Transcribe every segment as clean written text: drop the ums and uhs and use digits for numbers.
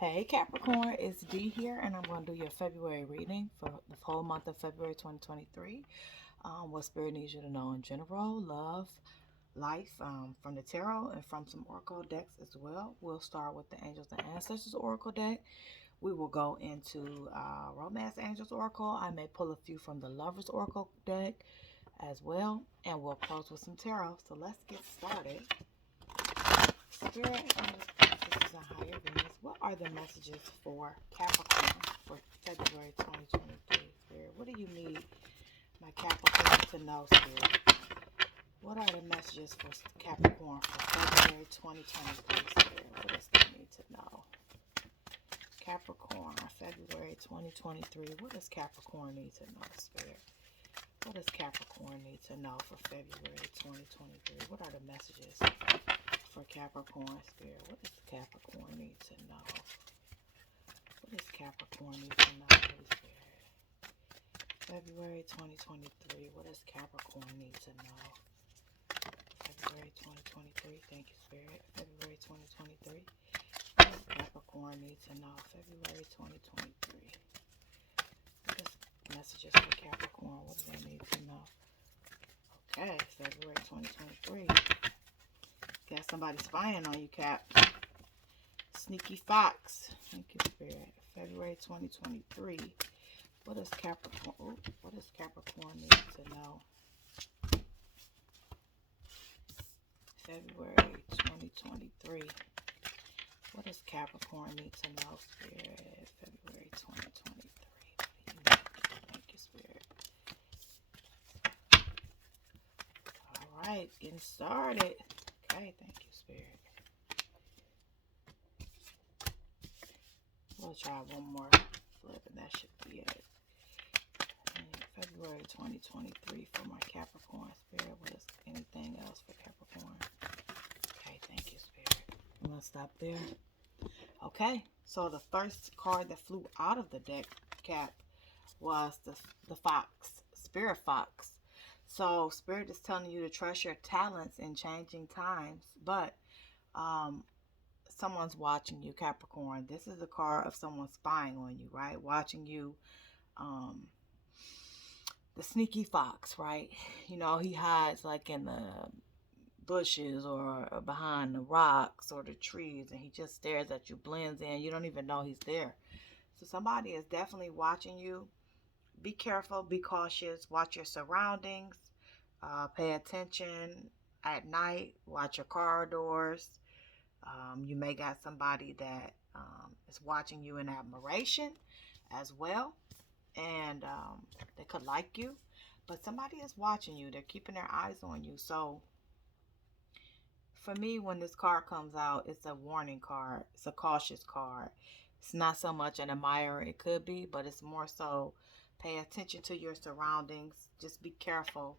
Hey Capricorn, it's D here, and I'm going to do your February reading for the whole month of February 2023. What Spirit needs you to know in general, love, life, from the tarot, and from some oracle decks as well. We'll start with the Angels and Ancestors Oracle deck. We will go into Romance Angels Oracle. I may pull a few from the Lovers Oracle deck as well, and we'll close with some tarot. So let's get started. Spirit and princesses and higher beings, what are the messages for Capricorn for February 2023? Spirit, what do you need my Capricorn to know, Spirit? What are the messages for Capricorn for February 2023, Spirit? What does they need to know? Capricorn, February 2023. What does Capricorn need to know, Spirit? What does Capricorn need to know for February 2023? What are the messages for Capricorn, Spirit? What does Capricorn need to know? What does Capricorn need to know, Holy Spirit? February 2023. What does Capricorn need to know? February 2023. Thank you, Spirit. February 2023. What does Capricorn need to know? February 2023. What is messages for Capricorn? What do they need to know? Okay, February 2023. Got somebody spying on you, Cap. Sneaky Fox. Thank you, Spirit. February 2023. What does Capricorn need to know? February 2023. What does Capricorn need to know, Spirit? February 2023. Thank you, Spirit. All right, getting started. Okay, thank you, Spirit. We'll try one more flip, and that should be it. February 2023 for my Capricorn, Spirit. What is anything else for Capricorn? Okay, thank you, Spirit. I'm going to stop there. Okay, so the first card that flew out of the deck, Cap, was the Fox, Spirit Fox. So Spirit is telling you to trust your talents in changing times, but someone's watching you, Capricorn. This is a card of someone spying on you, right? Watching you. The sneaky fox, right? You know, he hides like in the bushes or behind the rocks or the trees, and he just stares at you, blends in. You don't even know he's there. So somebody is definitely watching you. Be careful, be cautious, watch your surroundings, pay attention at night, watch your corridors. You may got somebody that is watching you in admiration as well, and they could like you, but somebody is watching you. They're keeping their eyes on you. So for me, when this card comes out, it's a warning card. It's a cautious card. It's not so much an admirer. It could be, but it's more so pay attention to your surroundings. Just be careful.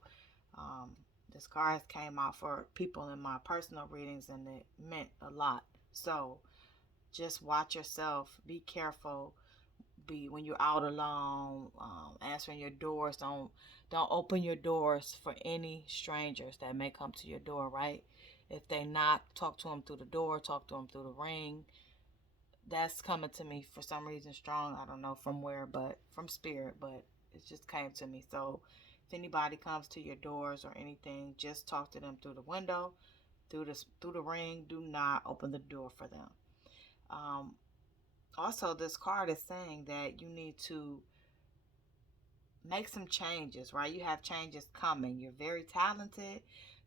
Um, this card has came out for people in my personal readings, and it meant a lot. So just watch yourself. Be careful. Be when you're out alone, answering your doors. Don't open your doors for any strangers that may come to your door. Right? If they knock, talk to them through the door. Talk to them through the ring. That's coming to me for some reason strong. I don't know from where, but from spirit. But it just came to me. So if anybody comes to your doors or anything, just talk to them through the window, through the ring. Do not open the door for them. Um, Also, this card is saying that you need to make some changes, right? You have changes coming. You're very talented.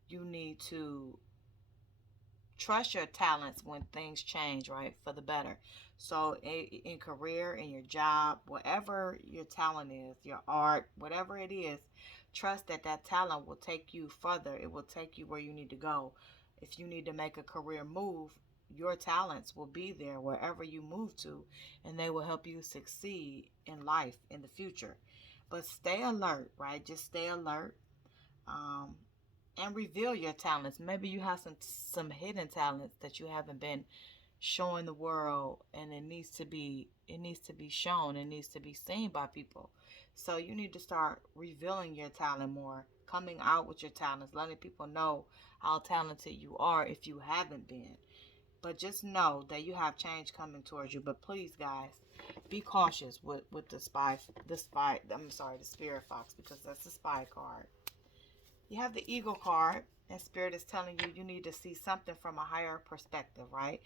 You need to trust your talents when things change, right? For the better. So, in career, in your job, whatever your talent is, your art, whatever it is, trust that that talent will take you further. It will take you where you need to go. If you need to make a career move, your talents will be there wherever you move to, and they will help you succeed in life in the future. But stay alert, right? Just stay alert. Um, and reveal your talents. Maybe you have some hidden talents that you haven't been showing the world, and it needs to be shown. It needs to be seen by people. So you need to start revealing your talent more, coming out with your talents, letting people know how talented you are if you haven't been. But just know that you have change coming towards you. But please, guys, be cautious with the spirit fox, because that's the spy card. You have the eagle card, and spirit is telling you you need to see something from a higher perspective, right?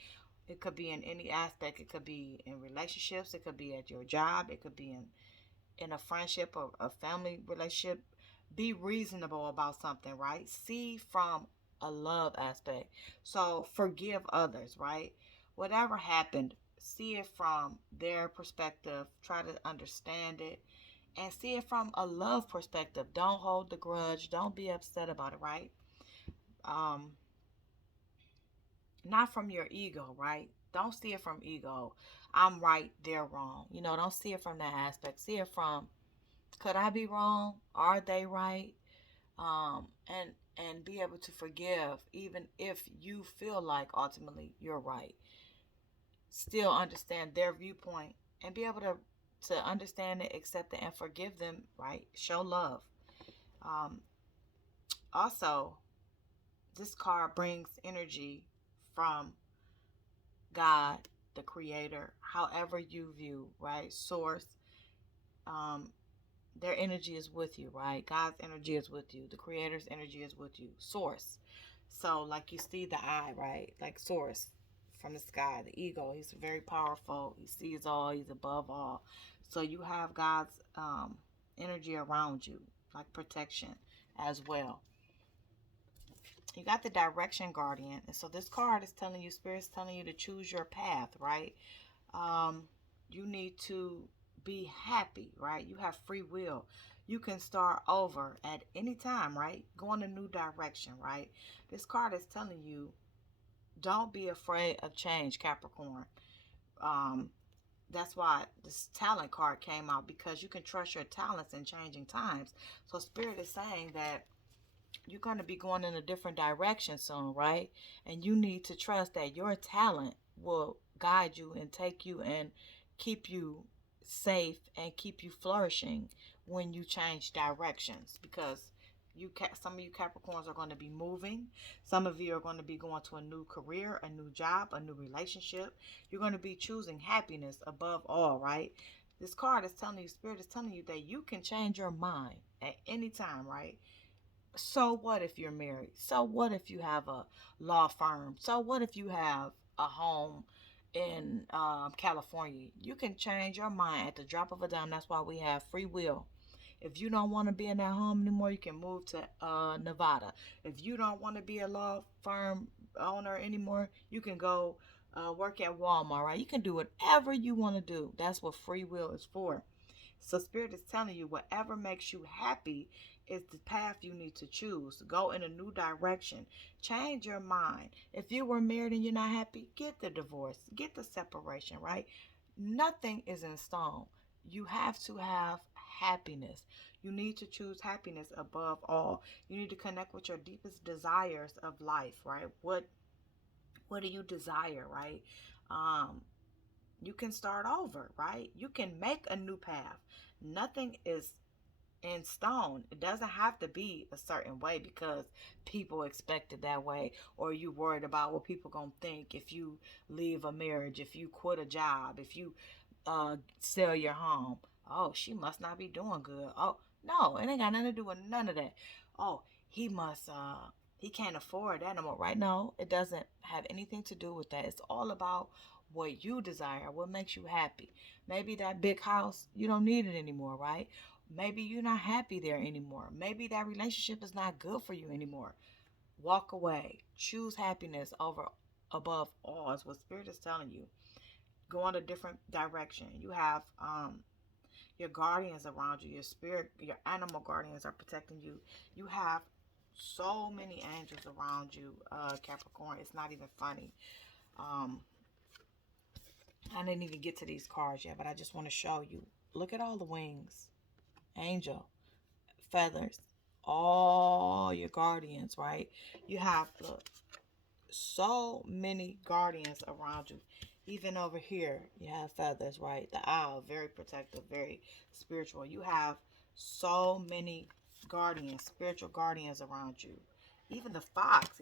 It could be in any aspect. It could be in relationships. It could be at your job. It could be in a friendship or a family relationship. Be reasonable about something, right? See from a love aspect. So forgive others, right? Whatever happened, see it from their perspective. Try to understand it and see it from a love perspective. Don't hold the grudge. Don't be upset about it, right? Um, Not from your ego, right? Don't see it from ego. I'm right, they're wrong. Don't see it from that aspect. See it from, could I be wrong? Are they right? And be able to forgive even if you feel like ultimately you're right. Still understand their viewpoint and be able to understand it, accept it, and forgive them, right? Show love. Um, Also, this card brings energy from God, the creator, however you view, right? Source. Um, their energy is with you, right? God's energy is with you. The creator's energy is with you. Source. So, like you see the eye, right? Like source from the sky, the ego. He's very powerful. He sees all. He's above all. So you have God's energy around you, like protection as well. You got the direction guardian. And so this card is telling you, spirit's telling you to choose your path, right? um, you need to be happy, right? You have free will. You can start over at any time, right? Go in a new direction, right? This card is telling you, don't be afraid of change, Capricorn. Um, that's why this talent card came out, because you can trust your talents in changing times. So Spirit is saying that you're going to be going in a different direction soon, right? And you need to trust that your talent will guide you and take you and keep you safe and keep you flourishing when you change directions, because some of you Capricorns are going to be moving. Some of you are going to be going to a new career, a new job, a new relationship. You're going to be choosing happiness above all, right? This card is telling you, Spirit is telling you that you can change your mind at any time, right? So what if you're married? So what if you have a law firm? So what if you have a home in California? You can change your mind at the drop of a dime. That's why we have free will. If you don't want to be in that home anymore, you can move to Nevada. If you don't want to be a law firm owner anymore, you can go work at Walmart, right? You can do whatever you want to do. That's what free will is for. So Spirit is telling you, whatever makes you happy is the path you need to choose. Go in a new direction. Change your mind. If you were married and you're not happy, get the divorce. Get the separation, right? Nothing is in stone. You have to have happiness. You need to choose happiness above all. You need to connect with your deepest desires of life, right? What do you desire, right? Um, you can start over, right? You can make a new path. Nothing is in stone. It doesn't have to be a certain way because people expect it that way, or you worried about what people gonna think if you leave a marriage, if you quit a job, if you sell your home. Oh, she must not be doing good. Oh, no, it ain't got nothing to do with none of that. Oh, he can't afford that no more, right? No, it doesn't have anything to do with that. It's all about what you desire, what makes you happy. Maybe that big house, you don't need it anymore, right? Maybe you're not happy there anymore. Maybe that relationship is not good for you anymore. Walk away. Choose happiness over above all is what Spirit is telling you. Go in a different direction. You have your guardians around you, your spirit, your animal guardians are protecting you. You have so many angels around you, Capricorn. It's not even funny. Um, I didn't even get to these cards yet, but I just want to show you. Look at all the wings. Angel, feathers, all your guardians, right? You have, look, so many guardians around you. Even over here, you have feathers, right? The owl, very protective, very spiritual. You have so many guardians, spiritual guardians around you. Even the fox,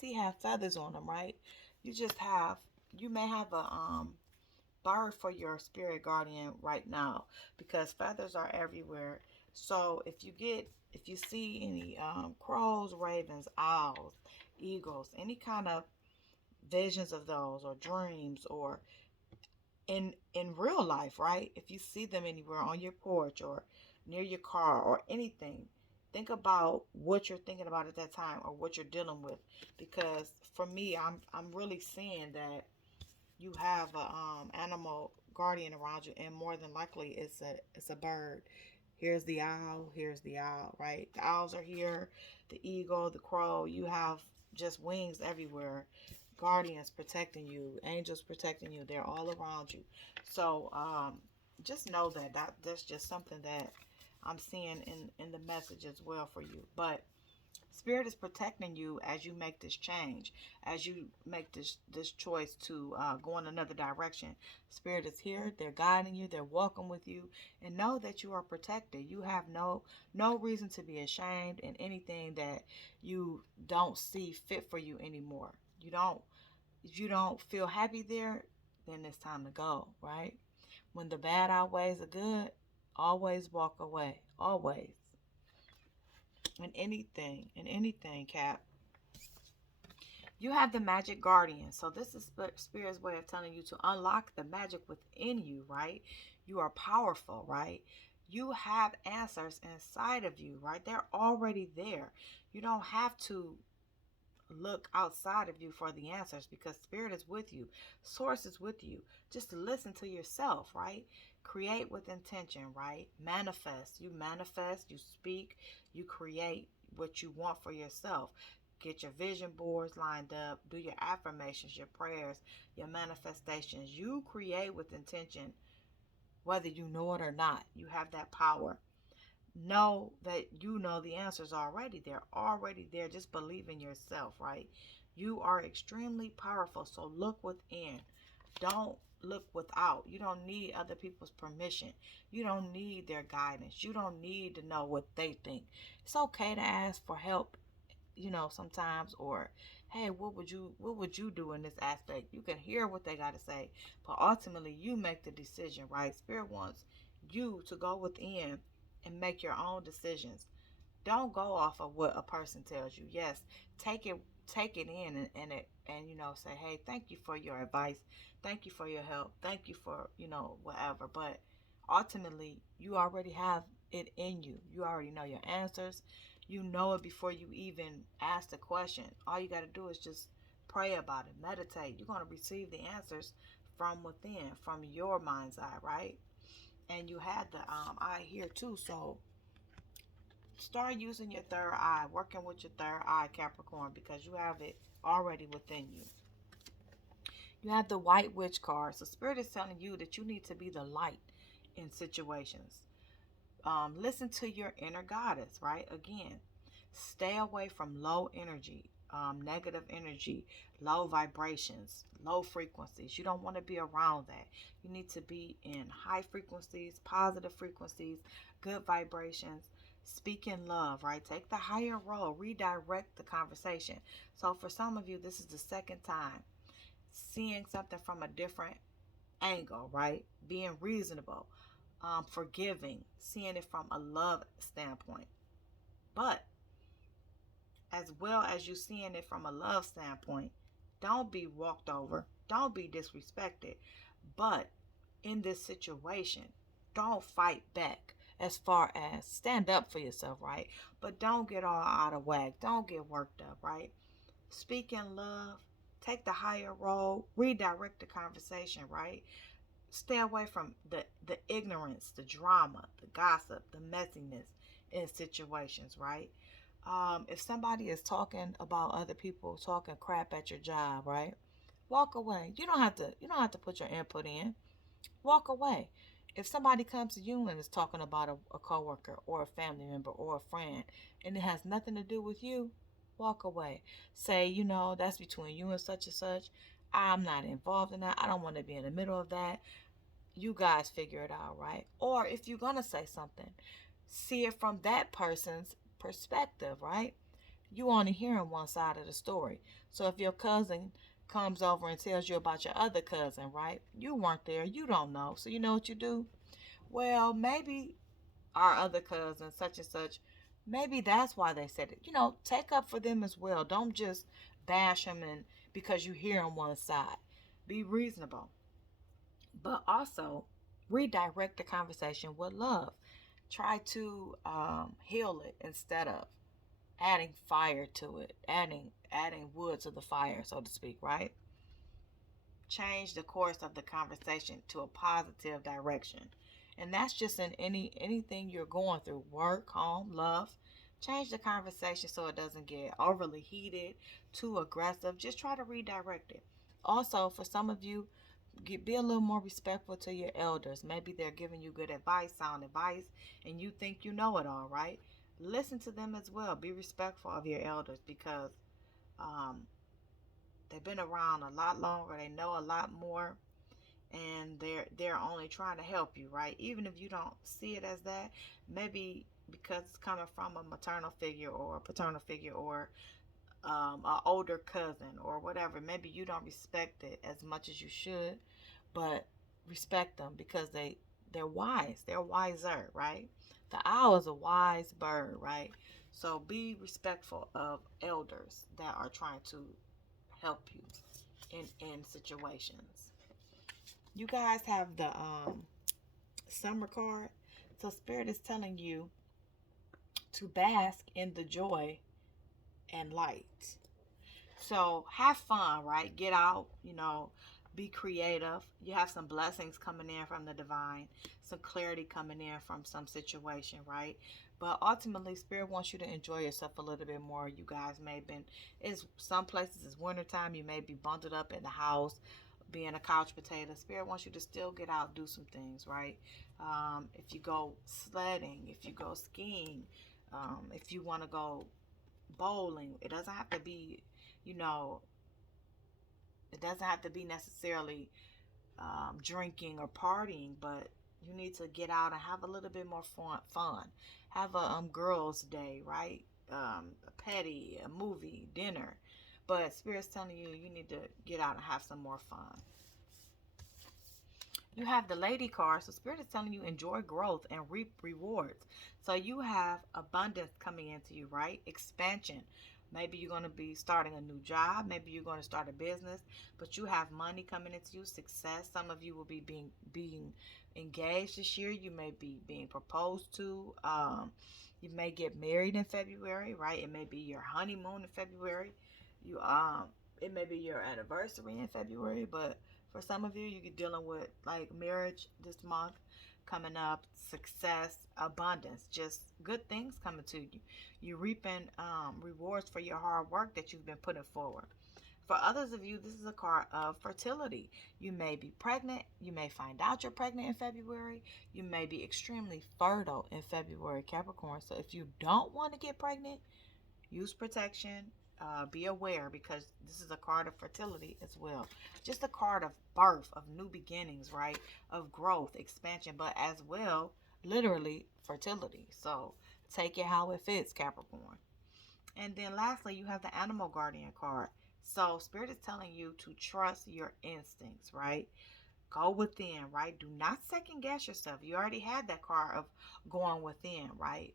he have feathers on him, right? You just have, you may have a bird for your spirit guardian right now, because feathers are everywhere. So if you see any crows, ravens, owls, eagles, any kind of visions of those, or dreams, or in real life, right? If you see them anywhere on your porch or near your car or anything, think about what you're thinking about at that time, or what you're dealing with. Because for me, I'm really seeing that you have a animal guardian around you, and more than likely it's a bird. Here's the owl, here's the owl, right? The owls are here, the eagle, the crow. You have just wings everywhere, guardians protecting you, angels protecting you. They're all around you. So just know that's just something that I'm seeing in the message as well for you. But Spirit is protecting you as you make this change, as you make this choice to go in another direction. Spirit is here. They're guiding you. They're walking with you, and know that you are protected. You have no reason to be ashamed in anything that you don't see fit for you anymore. You don't If you don't feel happy there, then it's time to go. Right? When the bad outweighs the good, always walk away. Always. In anything, Cap. You have the magic guardian. So this is Spirit's way of telling you to unlock the magic within you, right? You are powerful, right? You have answers inside of you, right? They're already there. You don't have to look outside of you for the answers, because Spirit is with you. Source is with you. Just listen to yourself, right? Create with intention, right? Manifest, you speak, you create what you want for yourself. Get your vision boards lined up, do your affirmations, your prayers, your manifestations. You create with intention, whether you know it or not. You have that power. Know that you know the answers already. They're already there. Just believe in yourself, right? You are extremely powerful. So look within. Don't look without. You don't need other people's permission. You don't need their guidance. You don't need to know what they think. It's okay to ask for help, sometimes, or hey, what would you do in this aspect? You can hear what they got to say, but ultimately you make the decision, right? Spirit wants you to go within and make your own decisions. Don't go off of what a person tells you. Yes, take it in, and say, hey, thank you for your advice, thank you for your help, thank you for whatever. But ultimately, you already have it in you. You already know your answers. You know it before you even ask the question. All you got to do is just pray about it, meditate. You're going to receive the answers from within, from your mind's eye, right? And you had the eye here too. So start using your third eye, working with your third eye, Capricorn, because you have it already within you. You have the White Witch card. So Spirit is telling you that you need to be the light in situations. Listen to your inner goddess, right? Again, stay away from low energy, negative energy, low vibrations, low frequencies. You don't want to be around that. You need to be in high frequencies, positive frequencies, good vibrations. Speak in love, right? Take the higher role, redirect the conversation. So for some of you, this is the second time seeing something from a different angle, right? Being reasonable, forgiving, seeing it from a love standpoint. But as well as you seeing it from a love standpoint, don't be walked over, don't be disrespected. But in this situation, don't fight back, as far as stand up for yourself, right? But don't get all out of whack, don't get worked up, right? Speak in love, take the higher role, redirect the conversation, right? Stay away from the ignorance, the drama, the gossip, the messiness in situations, right? If somebody is talking about other people, talking crap at your job, right? Walk away. You don't have to put your input in. Walk away. If somebody comes to you and is talking about a coworker or a family member or a friend, and it has nothing to do with you, walk away. Say, that's between you and such. I'm not involved in that. I don't want to be in the middle of that. You guys figure it out, right? Or if you're going to say something, see it from that person's perspective, right? You only hearing one side of the story. So if your cousin comes over and tells you about your other cousin, right? You weren't there. You don't know. So you know what you do? Well, maybe our other cousin, such and such, maybe that's why they said it. Take up for them as well. Don't just bash them and because you hear on one side. Be reasonable. But also redirect the conversation with love. Try to heal it instead of adding fire to it, adding wood to the fire, so to speak, right? Change the course of the conversation to a positive direction. And that's just in anything you're going through, work, home, love. Change the conversation so it doesn't get overly heated, too aggressive. Just try to redirect it. Also, for some of you, be a little more respectful to your elders. Maybe they're giving you good advice, sound advice, and you think you know it all, right? Listen to them as well. Be respectful of your elders because um, they've been around a lot longer. They know a lot more, and they're only trying to help you, right? Even if you don't see it as that, maybe because it's coming from a maternal figure or a paternal figure or an older cousin or whatever. Maybe you don't respect it as much as you should, but respect them because they're wise. They're wiser, right? The owl is a wise bird, right? So be respectful of elders that are trying to help you in situations. You guys have the summer card. So Spirit is telling you to bask in the joy and light. So have fun, right? Get out, be creative. You have some blessings coming in from the divine, some clarity coming in from some situation, right? But ultimately, Spirit wants you to enjoy yourself a little bit more. You guys may have been, it's some places it's wintertime. You may be bundled up in the house, being a couch potato. Spirit wants you to still get out, do some things, right? If you go sledding, if you go skiing, if you want to go bowling, it doesn't have to be, you know, it doesn't have to be necessarily drinking or partying, but you need to get out and have a little bit more fun. Have a girls' day, right? A petty, a movie, dinner. But Spirit's telling you you need to get out and have some more fun. You have the lady card, so Spirit is telling you enjoy growth and reap rewards. So you have abundance coming into you, right? Expansion. Maybe you're going to be starting a new job. Maybe you're going to start a business, but you have money coming into you, success. Some of you will be being engaged this year. You may be being proposed to. You may get married in February, right? It may be your honeymoon in February. You it may be your anniversary in February, but for some of you, you're dealing with like marriage this month coming up, success, abundance, just good things coming to you. You're reaping rewards for your hard work that you've been putting forward. For others of you, this is a card of fertility. You may be pregnant. You may find out you're pregnant in February. You may be extremely fertile in February, Capricorn. So if you don't want to get pregnant, use protection. Be aware because this is a card of fertility as well. Just a card of birth, of new beginnings, right? Of growth, expansion, but as well, literally fertility. So take it how it fits, Capricorn. And then lastly, you have the animal guardian card. So Spirit is telling you to trust your instincts, right? Go within, right? Do not second guess yourself. You already had that card of going within, right?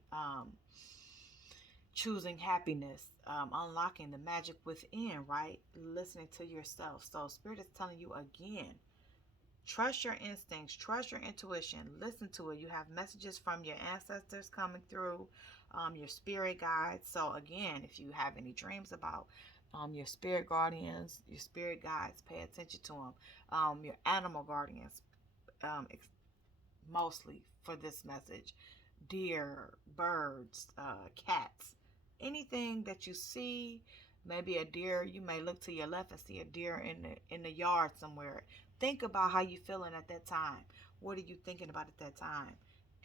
Choosing happiness, unlocking the magic within, right? Listening to yourself. So Spirit is telling you again, trust your instincts, trust your intuition, listen to it. You have messages from your ancestors coming through, your spirit guides. So again, if you have any dreams about your spirit guardians, your spirit guides, pay attention to them. Your animal guardians, mostly for this message, deer, birds, cats, anything that you see. Maybe a deer, you may look to your left and see a deer in the yard somewhere. Think about how you feeling at that time. What are you thinking about at that time?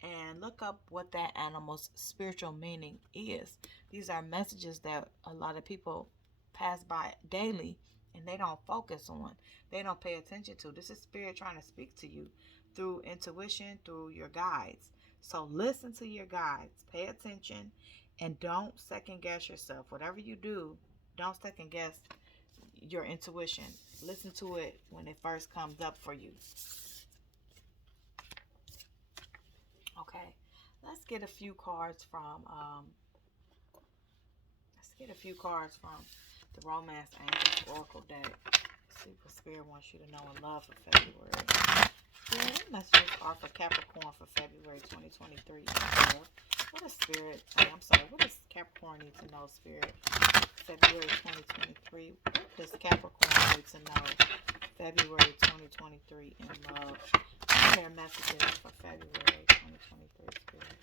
And look up what that animal's spiritual meaning is. These are messages that a lot of people pass by daily and they don't focus on. They don't pay attention to. This is Spirit trying to speak to you through intuition, through your guides. So listen to your guides, pay attention, and don't second guess yourself. Whatever you do, don't second guess your intuition. Listen to it when it first comes up for you. Okay, let's get a few cards from let's get a few cards from the Romance Angels Oracle deck. See what Spirit wants you to know and love for February. Spirit, what messages are for Capricorn for February 2023? What does Spirit, I'm sorry, what does Capricorn need to know, Spirit? February 2023. What does Capricorn need to know February 2023 in love? Their messages for February 2023, Spirit.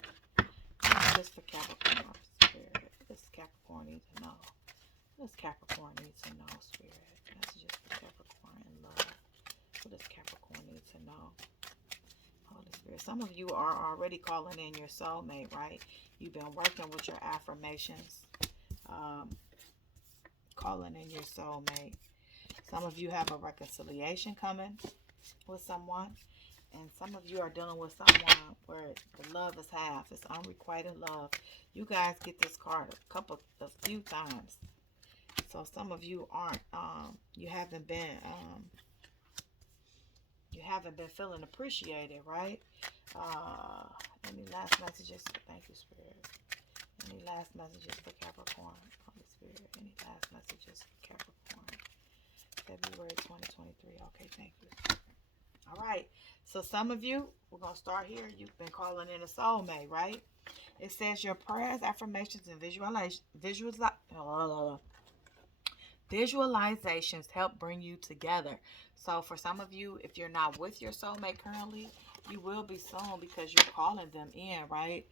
Just for Capricorn, Spirit. What does Capricorn need to know? What does Capricorn need to know, Spirit? Messages for Capricorn in love. What does Capricorn need to know? Holy Spirit. Some of you are already calling in your soulmate, right? You've been working with your affirmations. Calling in your soulmate. Some of you have a reconciliation coming with someone. And some of you are dealing with someone where the love is half. It's unrequited love. You guys get this card a few times. So some of you aren't, you haven't been feeling appreciated, right? Any last messages? Thank you, Spirit. Any last messages for Capricorn? Holy Spirit. Any last messages for Capricorn? February 2023. Okay, thank you. All right. So some of you, we're going to start here. You've been calling in a soulmate, right? It says your prayers, affirmations, and visualizations help bring you together. So for some of you, if you're not with your soulmate currently, you will be soon because you're calling them in, right?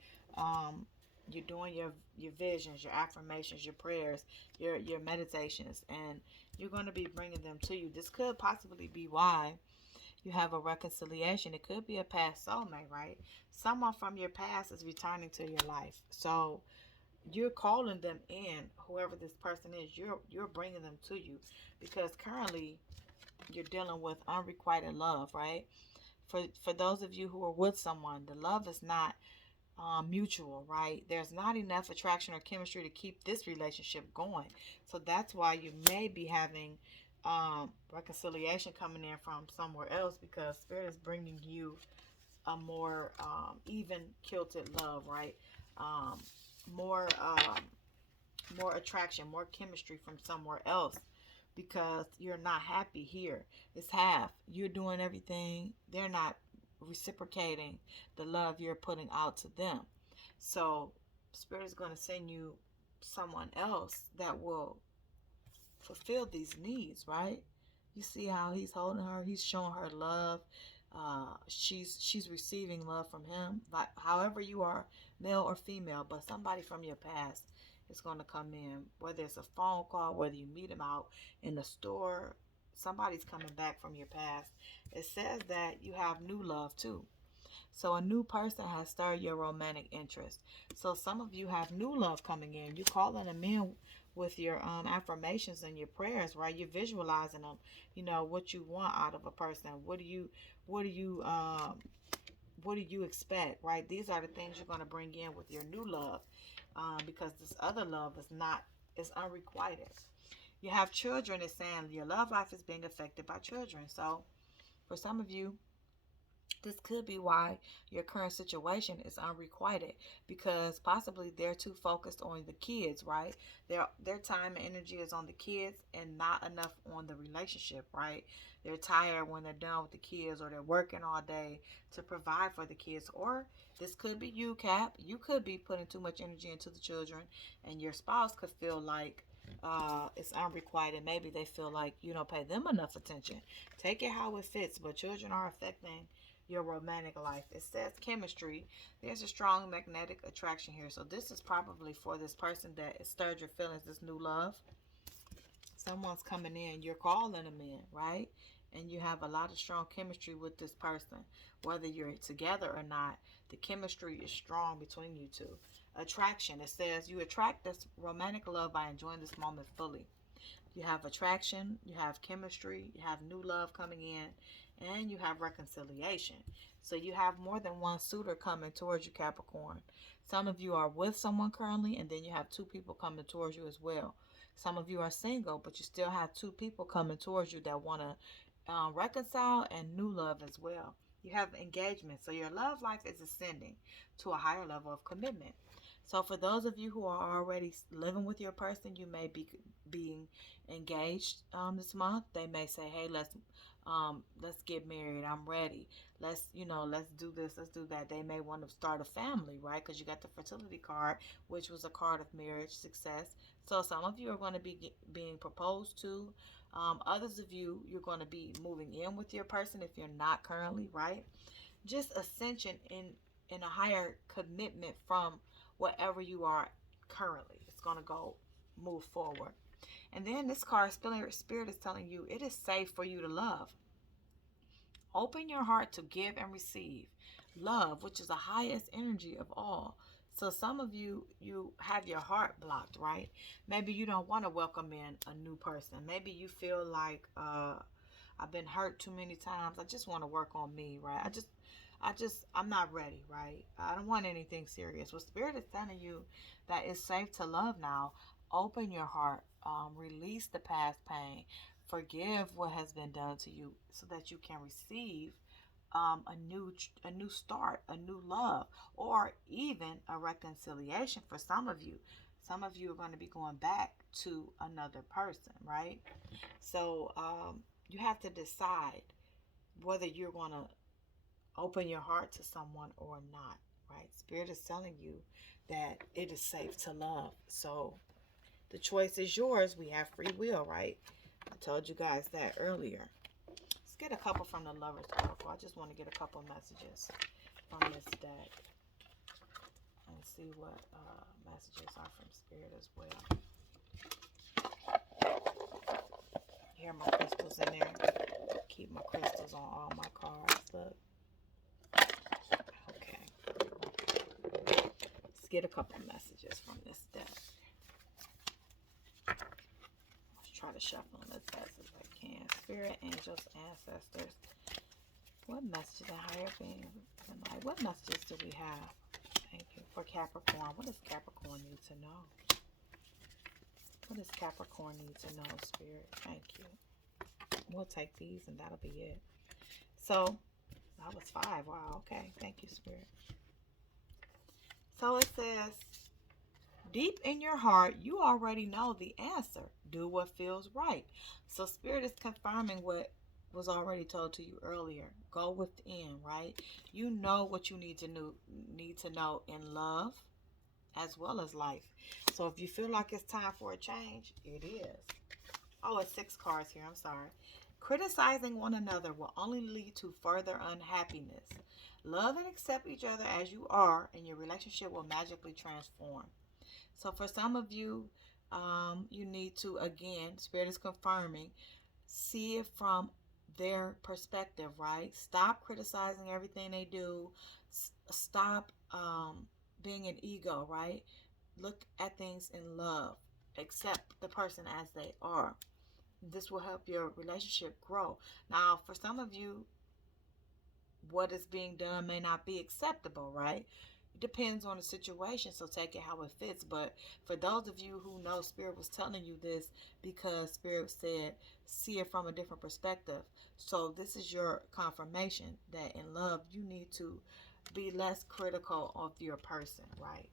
You're doing your visions, your affirmations, your prayers, your meditations, and you're going to be bringing them to you. This could possibly be why you have a reconciliation. It could be a past soulmate, right? Someone from your past is returning to your life. So you're calling them in, whoever this person is, you're bringing them to you because currently you're dealing with unrequited love, right? For those of you who are with someone, the love is not mutual, right? There's not enough attraction or chemistry to keep this relationship going. So that's why you may be having reconciliation coming in from somewhere else because Spirit is bringing you a more even kilted love, right? Um, more more attraction, more chemistry from somewhere else because you're not happy here. It's half. You're doing everything. They're not reciprocating the love you're putting out to them. So Spirit is going to send you someone else that will fulfill these needs, right? You see how he's holding her, he's showing her love. She's receiving love from him. Like however you are, male or female, but somebody from your past is going to come in. Whether it's a phone call, whether you meet him out in the store, somebody's coming back from your past. It says that you have new love too. So a new person has stirred your romantic interest. So some of you have new love coming in. You're calling them in with your affirmations and your prayers, right? You're visualizing them. You know what you want out of a person. What do you what do you expect, right? These are the things you're going to bring in with your new love, because this other love is unrequited. You have children. It's saying your love life is being affected by children. So for some of you, this could be why your current situation is unrequited because possibly they're too focused on the kids, right? Their time and energy is on the kids and not enough on the relationship, right? They're tired when they're done with the kids or they're working all day to provide for the kids. Or this could be you, Cap. You could be putting too much energy into the children and your spouse could feel like it's unrequited. Maybe they feel like you don't pay them enough attention. Take it how it fits, but children are affecting your romantic life. It says chemistry. There's a strong magnetic attraction here. So this is probably for this person that stirred your feelings, this new love. Someone's coming in. You're calling them in, right? And you have a lot of strong chemistry with this person. Whether you're together or not, the chemistry is strong between you two. Attraction. It says you attract this romantic love by enjoying this moment fully. You have attraction, you have chemistry, you have new love coming in, and you have reconciliation. So you have more than one suitor coming towards you, Capricorn. Some of you are with someone currently, and then you have two people coming towards you as well. Some of you are single, but you still have two people coming towards you that want to reconcile, and new love as well. You have engagement. So your love life is ascending to a higher level of commitment. So for those of you who are already living with your person, you may be being engaged this month. They may say, "Hey, let's get married. I'm ready. Let's do this. Let's do that." They may want to start a family, right? Because you got the fertility card, which was a card of marriage success. So some of you are going to be being proposed to. Others of you, you're going to be moving in with your person if you're not currently, right? Just ascension in a higher commitment from whatever you are currently. It's going to go move forward. And then this card, Spirit is telling you it is safe for you to love. Open your heart to give and receive love, which is the highest energy of all. So some of you, you have your heart blocked, right? Maybe you don't want to welcome in a new person. Maybe you feel like I've been hurt too many times. I just want to work on me, right? I'm not ready, right? I don't want anything serious. Well, Spirit is telling you that it's safe to love now. Open your heart, release the past pain, forgive what has been done to you, so that you can receive a new start, a new love, or even a reconciliation for some of you. Some of you are going to be going back to another person, right? So you have to decide whether you're going to open your heart to someone or not, right? Spirit is telling you that it is safe to love. So the choice is yours. We have free will, right? I told you guys that earlier. Let's get a couple from the Lover's Oracle. I just want to get a couple messages from this deck and see what messages are from Spirit as well. Hear my crystals in there. Keep my crystals on all my cards. Look. Okay. Let's get a couple messages from this deck. Let's try to shuffle them as fast as I can. Spirit, angels, ancestors. What messages are higher being tonight? What messages do we have? Thank you. For Capricorn. What does Capricorn need to know? What does Capricorn need to know, Spirit? Thank you. We'll take these and that'll be it. So, that was 5. Wow, okay. Thank you, Spirit. So it says, deep in your heart, you already know the answer. Do what feels right. So Spirit is confirming what was already told to you earlier. Go within, right? You know what you need to know in love as well as life. So if you feel like it's time for a change, it is. Oh, it's 6 cards here. I'm sorry. Criticizing one another will only lead to further unhappiness. Love and accept each other as you are, and your relationship will magically transform. So for some of you, you need to, again, Spirit is confirming, see it from their perspective, right? Stop criticizing everything they do. Stop being an ego, right? Look at things in love. Accept the person as they are. This will help your relationship grow. Now, for some of you, what is being done may not be acceptable, right? It depends on the situation, so take it how it fits. But for those of you who know Spirit was telling you this because Spirit said, see it from a different perspective. So this is your confirmation that in love, you need to be less critical of your person, right?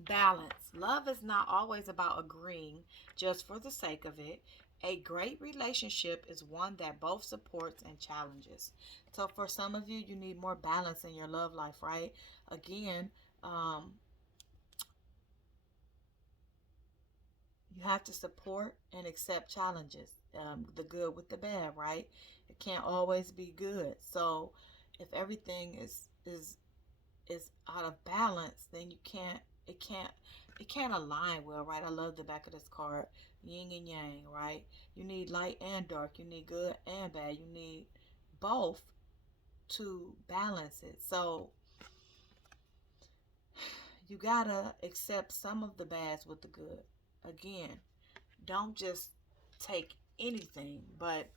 Balance. Love is not always about agreeing just for the sake of it. A great relationship is one that both supports and challenges. So for some of you, you need more balance in your love life, right? Again, you have to support and accept challenges, the good with the bad, right? It can't always be good. So if everything is out of balance, then it can't align well, right? I love the back of this card. Yin and yang, right? You need light and dark. You need good and bad. You need both to balance it. So you gotta accept some of the bads with the good. Again, don't just take anything, but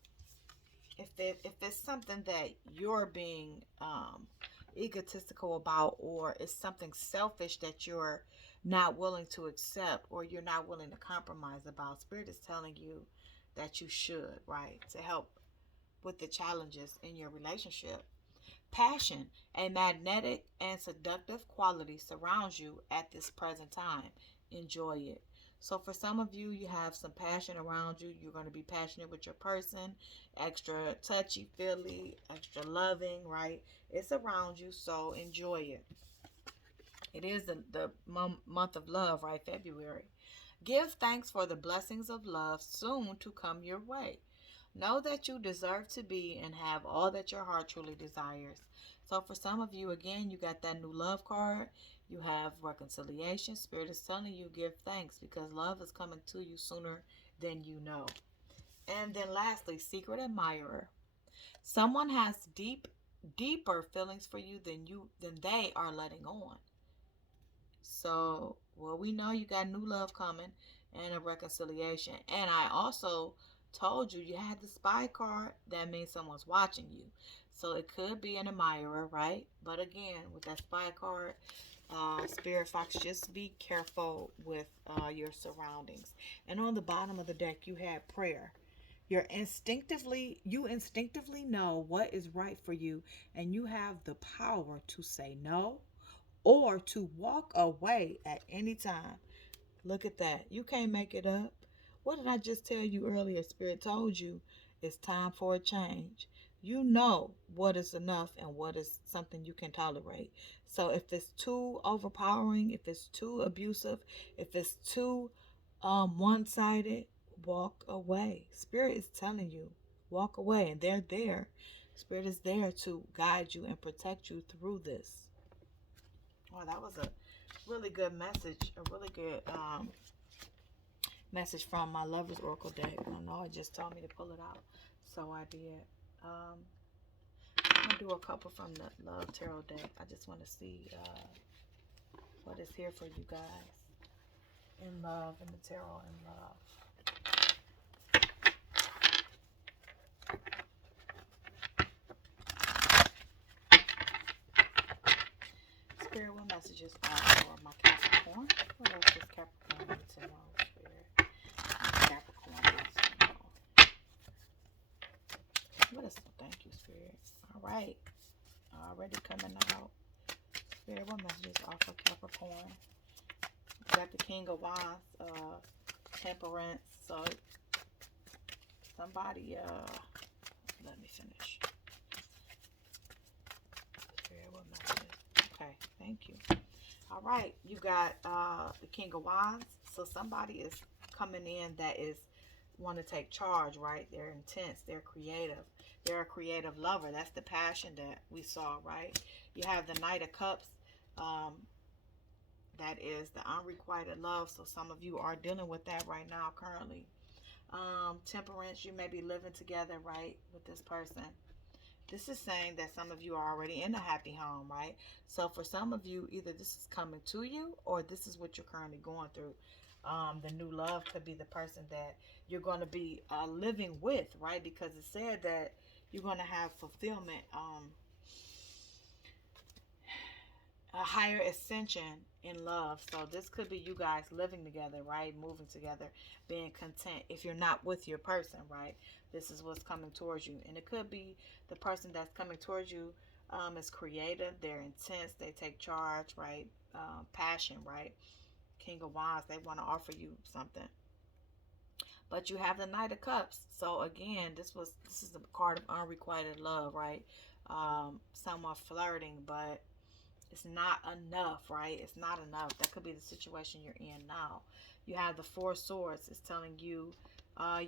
if it's something that you're being egotistical about, or it's something selfish that you're not willing to accept, or you're not willing to compromise about. Spirit is telling you that you should, right? To help with the challenges in your relationship. Passion, a magnetic and seductive quality, surrounds you at this present time. Enjoy it. So, for some of you, you have some passion around you. You're going to be passionate with your person, extra touchy feely, extra loving, right? It's around you, so enjoy it. It is the month of love, right? February. Give thanks for the blessings of love soon to come your way. Know that you deserve to be and have all that your heart truly desires. So, for some of you, again, you got that new love card. You have reconciliation. Spirit is telling you give thanks because love is coming to you sooner than you know. And then, lastly, secret admirer. Someone has deeper feelings for you than they are letting on. So, well, we know you got new love coming and a reconciliation. And I also told you had the spy card. That means someone's watching you. So it could be an admirer, right? But again, with that spy card, Spirit Fox, just be careful with your surroundings. And on the bottom of the deck, you had prayer. You instinctively know what is right for you, and you have the power to say no or to walk away at any time. Look at that. You can't make it up. What did I just tell you earlier? Spirit told you it's time for a change. You know what is enough and what is something you can tolerate. So if it's too overpowering, if it's too abusive, if it's too one sided, walk away. Spirit is telling you, walk away, and they're there. Spirit is there to guide you and protect you through this. Oh, that was a really good message. A really good message from my Lover's Oracle deck. I know it just told me to pull it out, so I did. Um, I'm gonna do a couple from the Love Tarot deck. I just want to see what is here for you guys in love, in the tarot, in love. Spirit, what messages are for my Capricorn? What else does Capricorn need to know? Spirit, Capricorn needs to know. What is? Thank you, Spirit. All right, already coming out. Spirit, what messages are for Capricorn? You got the King of Wands, Temperance. So somebody, let me finish. Spirit, what messages? Okay, thank you. All right, you got the King of Wands. So somebody is coming in that is want to take charge, right? They're intense. They're creative. They're a creative lover. That's the passion that we saw, right? You have the Knight of Cups. Um, that is the unrequited love. So some of you are dealing with that right now, currently. Temperance. You may be living together, right, with this person. This is saying that some of you are already in a happy home, right? So for some of you, either this is coming to you or this is what you're currently going through. The new love could be the person that you're going to be living with, right? Because it said that you're going to have fulfillment, a higher ascension in love. So this could be you guys living together, right? Moving together, being content. If you're not with your person, right? This is what's coming towards you. And it could be the person that's coming towards you is creative. They're intense. They take charge, right? Passion, right? King of Wands. They want to offer you something. But you have the Knight of Cups. So again, this is the card of unrequited love, right? Someone flirting, but it's not enough, right? It's not enough. That could be the situation you're in now. You have the Four Swords. It's telling you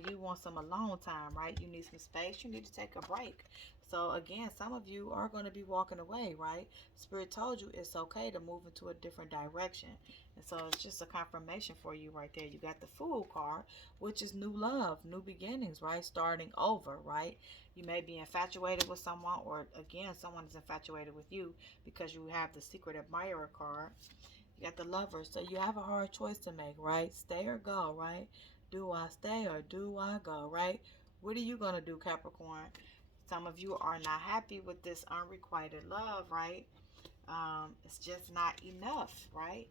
you want some alone time, right? You need some space. You need to take a break. So again, some of you are going to be walking away, right? Spirit told you it's okay to move into a different direction. And so it's just a confirmation for you right there. You got the Fool card, which is new love, new beginnings, right? Starting over, right? You may be infatuated with someone, or again, someone is infatuated with you because you have the Secret Admirer card. You got the Lover. So you have a hard choice to make, right? Stay or go, right? Do I stay or do I go, right? What are you going to do, Capricorn? Some of you are not happy with this unrequited love, right? It's just not enough, right?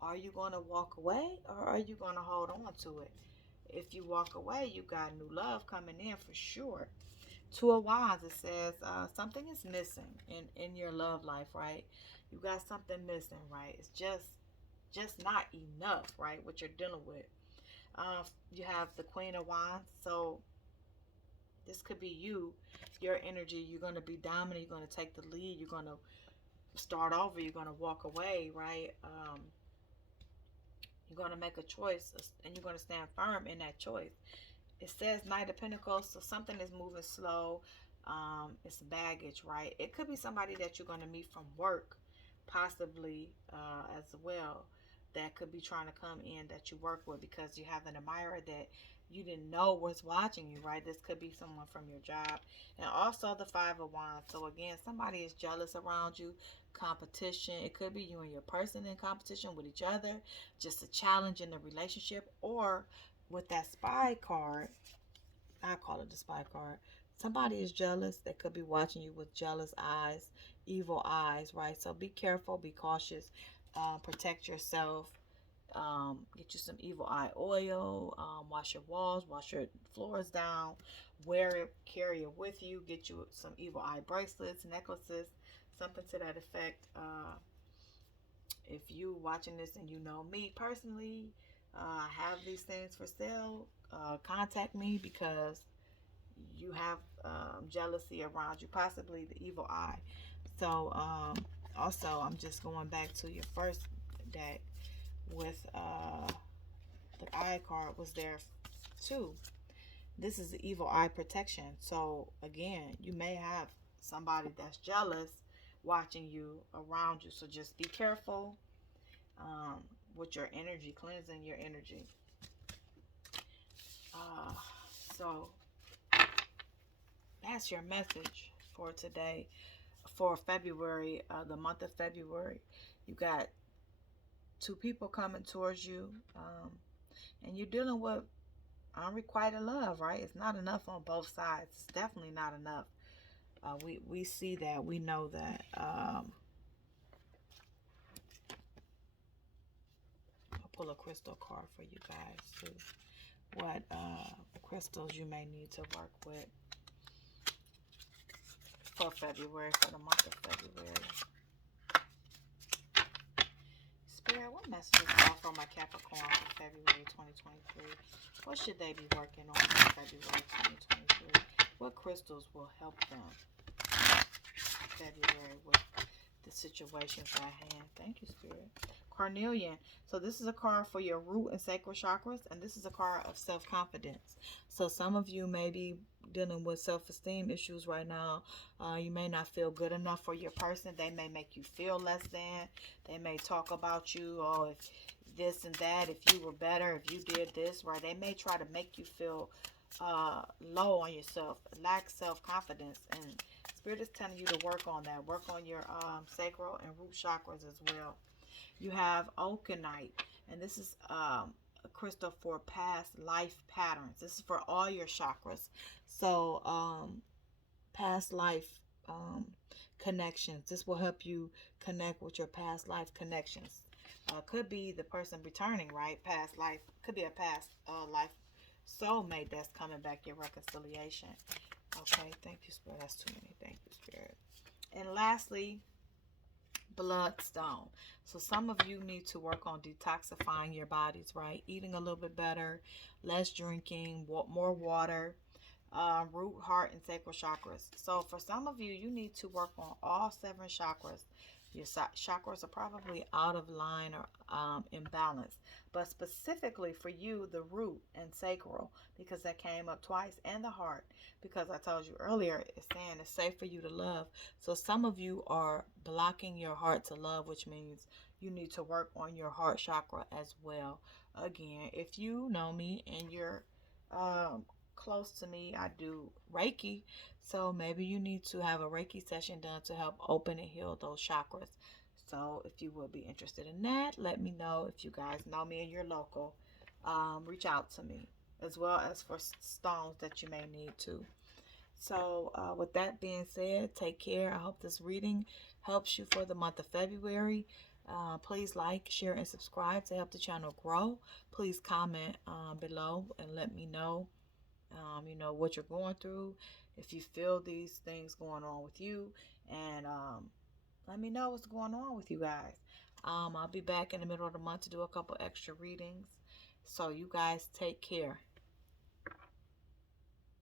Are you going to walk away or are you going to hold on to it? If you walk away, you got new love coming in for sure. Two of Wands, it says something is missing in your love life, right? You got something missing, right? It's just not enough, right? What you're dealing with. You have the Queen of Wands, so this could be you, your energy. You're going to be dominant. You're going to take the lead. You're going to start over. You're going to walk away, right? You're going to make a choice and you're going to stand firm in that choice. It says Knight of Pentacles, so something is moving slow. It's baggage, right? It could be somebody that you're going to meet from work, possibly as well. That could be trying to come in that you work with because you have an admirer that you didn't know was watching you, right? This could be someone from your job. And also the Five of Wands. So again, somebody is jealous around you. Competition. It could be you and your person in competition with each other. Just a challenge in the relationship. Or with that spy card, I call it the spy card. Somebody is jealous. They could be watching you with jealous eyes, evil eyes, right? So be careful, be cautious, protect yourself. Get you some evil eye oil. Wash your walls, wash your floors down. Wear it, carry it with you. Get you some evil eye bracelets, necklaces, something to that effect. If you watching this and you know me personally, have these things for sale, contact me because you have jealousy around you, possibly the evil eye. So also, I'm just going back to your first deck with the eye card was there too. This is the evil eye protection. So again, you may have somebody that's jealous watching you around you. So just be careful um, with your energy, cleansing your energy. Uh, so that's your message for today, for February, the month of February. You got two people coming towards you, and you're dealing with unrequited love, right? It's not enough on both sides. It's definitely not enough. We see that. We know that. I'll pull a crystal card for you guys too. What crystals you may need to work with for February, for the month of February. Spirit, what messages are for my Capricorn for February 2023? What should they be working on in February 2023? What crystals will help them February with the situations at hand? Thank you, Spirit. Carnelian. So this is a card for your root and sacral chakras, and this is a card of self-confidence. So some of you may be dealing with self-esteem issues right now. You may not feel good enough for your person. They may make you feel less than. They may talk about you, oh, if this and that, if you were better, if you did this, right? They may try to make you feel low on yourself, lack self-confidence, and Spirit is telling you to work on that. Work on your sacral and root chakras as well. You have oakenite, and this is a crystal for past life patterns. This is for all your chakras. So past life connections. This will help you connect with your past life connections. Could be the person returning, right? Past life. Could be a past life soulmate that's coming back, your reconciliation. Okay, thank you, Spirit. That's too many. Thank you, Spirit. And lastly, bloodstone. So some of you need to work on detoxifying your bodies, right? Eating a little bit better, less drinking, more water, root, heart, and sacral chakras. So for some of you, you need to work on all 7 chakras. Your chakras are probably out of line or imbalance. But specifically for you, the root and sacral, because that came up twice, and the heart, because I told you earlier, it's saying it's safe for you to love. So some of you are blocking your heart to love, which means you need to work on your heart chakra as well. Again, if you know me and you're close to me, I do Reiki. So maybe you need to have a Reiki session done to help open and heal those chakras. So if you would be interested in that, let me know. If you guys know me and you're local, reach out to me, as well as for stones that you may need to. So with that being said, take care. I hope this reading helps you for the month of February. Please like, share, and subscribe to help the channel grow. Please comment below and let me know, what you're going through, if you feel these things going on with you, and let me know what's going on with you guys. I'll be back in the middle of the month to do a couple extra readings. So you guys take care.